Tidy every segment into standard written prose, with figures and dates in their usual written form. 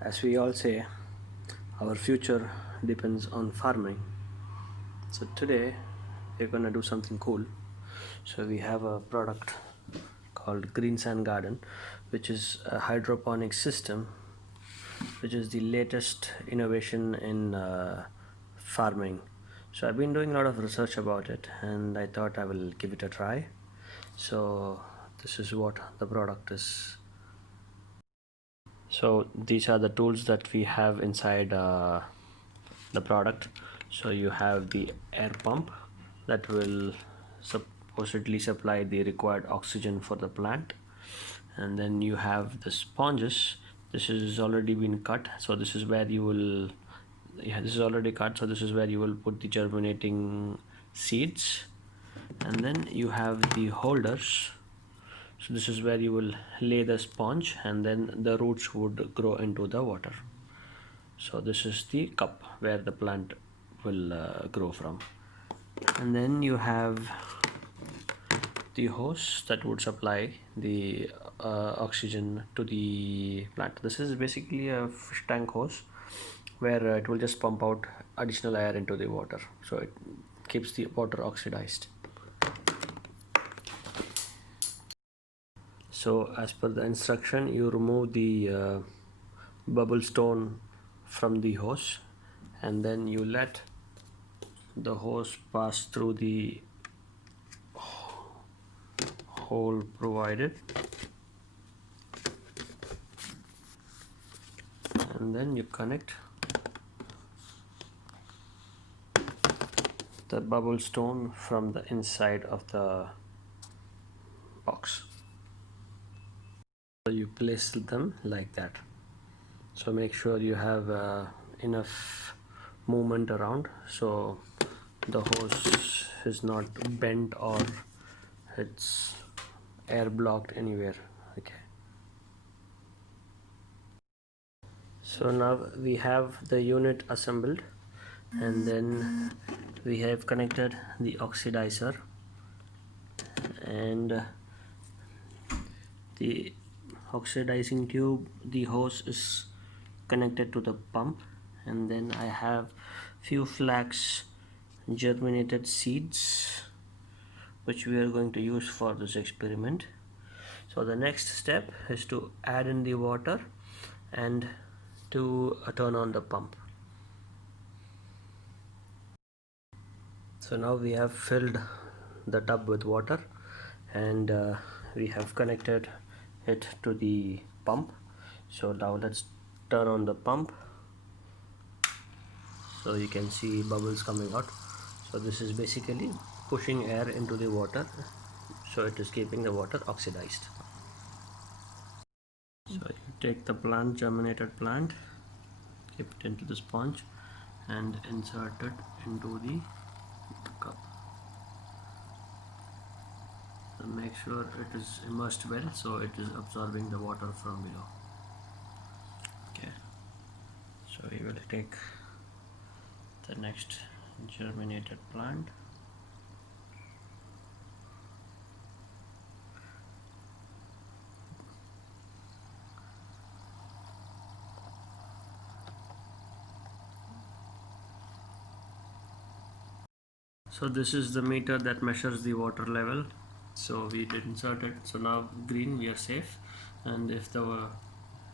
As we all say, our future depends on farming. So today we're gonna do something cool. So we have a product called Green Sand Garden, which is a hydroponic system, which is the latest innovation in farming. So I've been doing a lot of research about it, and I thought I will give it a try. So this is what the product is. So these are the tools that we have inside the product. So you have the air pump that will supposedly supply the required oxygen for the plant, and then you have the sponges. This is already been cut, so this is where you will, yeah, this is already cut, so this is where you will put the germinating seeds. And then you have the holders, so this is where you will lay the sponge, and then the roots would grow into the water. So this is the cup where the plant will grow from. And then you have the hose that would supply the oxygen to the plant. This is basically a fish tank hose where it will just pump out additional air into the water, so it keeps the water oxidized. So as per the instruction, you remove the bubble stone from the hose, and then you let the hose pass through the hole provided, and then you connect the bubble stone from the inside of the box. So you place them like that. So make sure you have enough movement around, so the hose is not bent or it's air blocked anywhere. Okay, so now we have the unit assembled, and then we have connected the oxidizer, and the oxidizing tube, the hose is connected to the pump, and then I have few flax germinated seeds which we are going to use for this experiment. So the next step is to add in the water and to turn on the pump. So now we have filled the tub with water, and we have connected it to the pump. So now let's turn on the pump. So you can see bubbles coming out. So this is basically pushing air into the water, so it is keeping the water oxidized. So you take the germinated plant, keep it into the sponge and insert it into the cup. So make sure it is immersed well, so it is absorbing the water from below. Okay, so we will take the next germinated plant. So this is the meter that measures the water level. So we did insert it. So now green, we are safe, and if the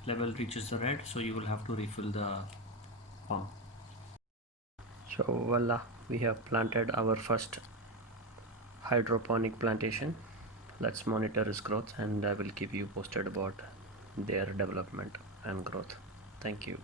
level reaches the red, so you will have to refill the pump. So voila, we have planted our first hydroponic plantation. Let's monitor its growth, and I will keep you posted about their development and growth. Thank you.